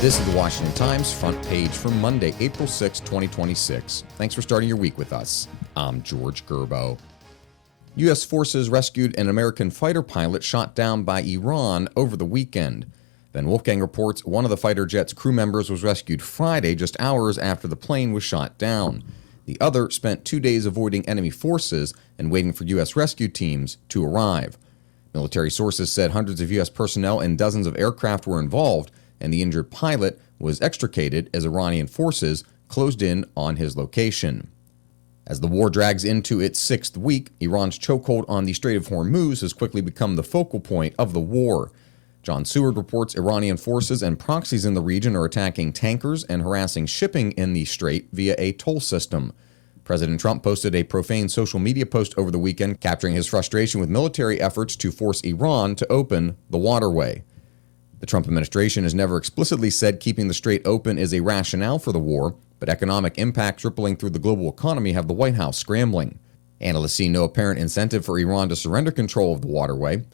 This is the Washington Times front page for Monday, April 6, 2026. Thanks for starting your week with us. I'm George Gerbo. U.S. forces rescued an American fighter pilot shot down by Iran over the weekend. Ben Wolfgang reports one of the fighter jet's crew members was rescued Friday, just hours after the plane was shot down. The other spent 2 days avoiding enemy forces and waiting for U.S. rescue teams to arrive. Military sources said hundreds of U.S. personnel and dozens of aircraft were involved, and the injured pilot was extricated as Iranian forces closed in on his location. As the war drags into its sixth week, Iran's chokehold on the Strait of Hormuz has quickly become the focal point of the war. John Seward reports Iranian forces and proxies in the region are attacking tankers and harassing shipping in the strait via a toll system. President Trump posted a profane social media post over the weekend, capturing his frustration with military efforts to force Iran to open the waterway. The Trump administration has never explicitly said keeping the strait open is a rationale for the war, but economic impacts rippling through the global economy have the White House scrambling. Analysts see no apparent incentive for Iran to surrender control of the waterway.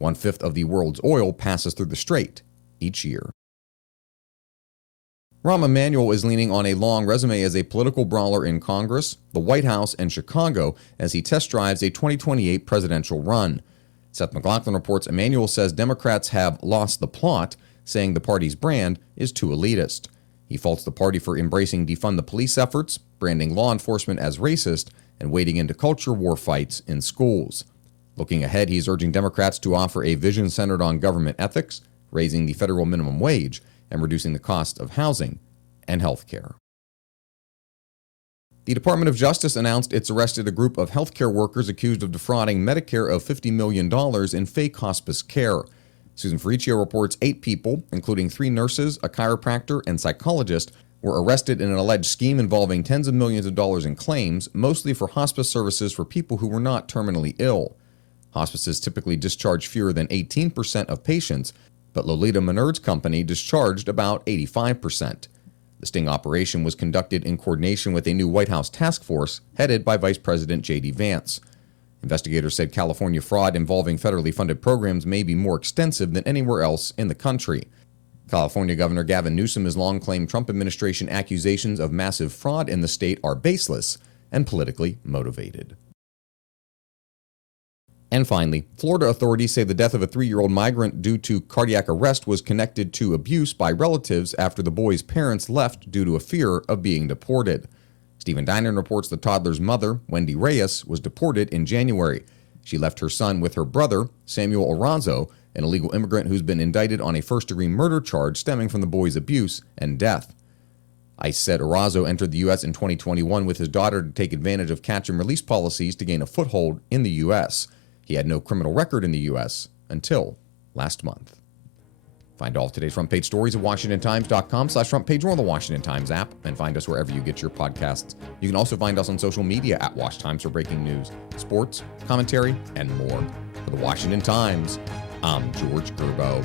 1/5 of the world's oil passes through the strait each year. Rahm Emanuel is leaning on a long resume as a political brawler in Congress, the White House, and Chicago as he test drives a 2028 presidential run. Seth MacLachlan reports Emanuel says Democrats have lost the plot, saying the party's brand is too elitist. He faults the party for embracing defund the police efforts, branding law enforcement as racist, and wading into culture war fights in schools. Looking ahead, he's urging Democrats to offer a vision centered on government ethics, raising the federal minimum wage, and reducing the cost of housing and health care. The Department of Justice announced it's arrested a group of healthcare workers accused of defrauding Medicare of $50 million in fake hospice care. Susan Ferricchio reports 8 people, including 3 nurses, a chiropractor, and psychologist, were arrested in an alleged scheme involving tens of millions of dollars in claims, mostly for hospice services for people who were not terminally ill. Hospices typically discharge fewer than 18% of patients, but Lolita Menard's company discharged about 85%. The sting operation was conducted in coordination with a new White House task force headed by Vice President J.D. Vance. Investigators said California fraud involving federally funded programs may be more extensive than anywhere else in the country. California Governor Gavin Newsom has long claimed Trump administration accusations of massive fraud in the state are baseless and politically motivated. And finally, Florida authorities say the death of a 3-year-old migrant due to cardiac arrest was connected to abuse by relatives after the boy's parents left due to a fear of being deported. Stephen Dinan reports the toddler's mother, Wendy Reyes, was deported in January. She left her son with her brother, Samuel Orazo, an illegal immigrant who's been indicted on a first-degree murder charge stemming from the boy's abuse and death. ICE said Orazo entered the U.S. in 2021 with his daughter to take advantage of catch-and-release policies to gain a foothold in the U.S. He had no criminal record in the U.S. until last month. Find all of today's front page stories at WashingtonTimes.com/front page or on the Washington Times app, and find us wherever you get your podcasts. You can also find us on social media at Wash Times for breaking news, sports, commentary, and more. For the Washington Times, I'm George Gerbo.